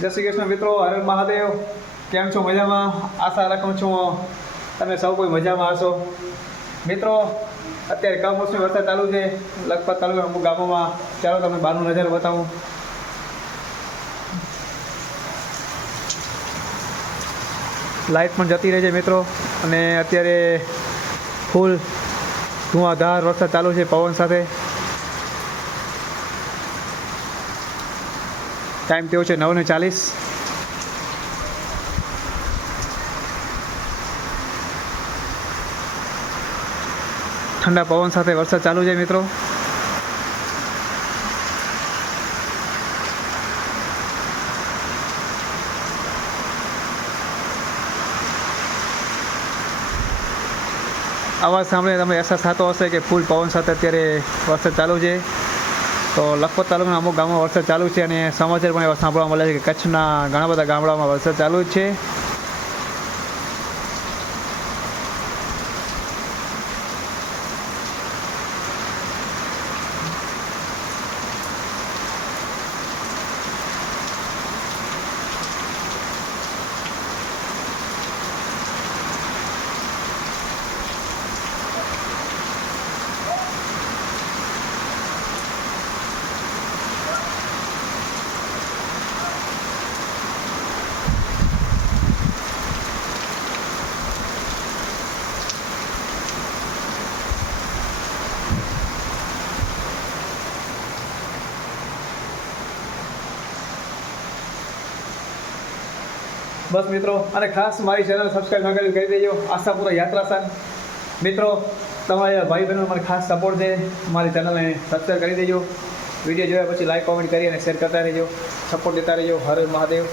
જય શ્રી કૃષ્ણ મિત્રો હરે મહાદેવ. કેમ છો? મજામાં? આશા રાખું છું તમે સૌ કોઈ મજામાં હશો? મિત્રો, અત્યારે કમોસમી વરસાદ ચાલુ છે. લગભગ ચાલુ અમુક ગામોમાં. ચાલો તમને બહારનું નજારો બતાવું. લાઇટ પણ જતી રહે છે મિત્રો. અને અત્યારે ફૂલ ધુઆધાર વરસાદ ચાલુ છે પવન સાથે. ટાઈમ તેવો છે નવ ને ચાલીસ. ઠંડા પવન સાથે વરસાદ ચાલુ છે મિત્રો. અવાજ સાંભળીને તમે અહેસાસ થતો હશે કે ફૂલ પવન સાથે અત્યારે વરસાદ ચાલુ છે. તો લખપત તાલુકાના અમુક ગામમાં વરસાદ ચાલુ છે અને સમાચાર પણ એવા સાંભળવા મળે છે કે કચ્છના ઘણા બધા ગામડાઓમાં વરસાદ ચાલુ છે. બસ મિત્રો, અને ખાસ મારી ચેનલ સબસ્ક્રાઈબ ન કરી કરી દેજો. આશાપુરા યાત્રા સંઘ મિત્રો, તમારા ભાઈ બહેનો મને ખાસ સપોર્ટ છે. મારી ચેનલને સબસ્ક્રાઈબ કરી દેજો. વીડિયો જોયા પછી લાઈક કોમેન્ટ કરી અને શેર કરતા રહેજો. સપોર્ટ દેતા રહેજો. હર મહાદેવ.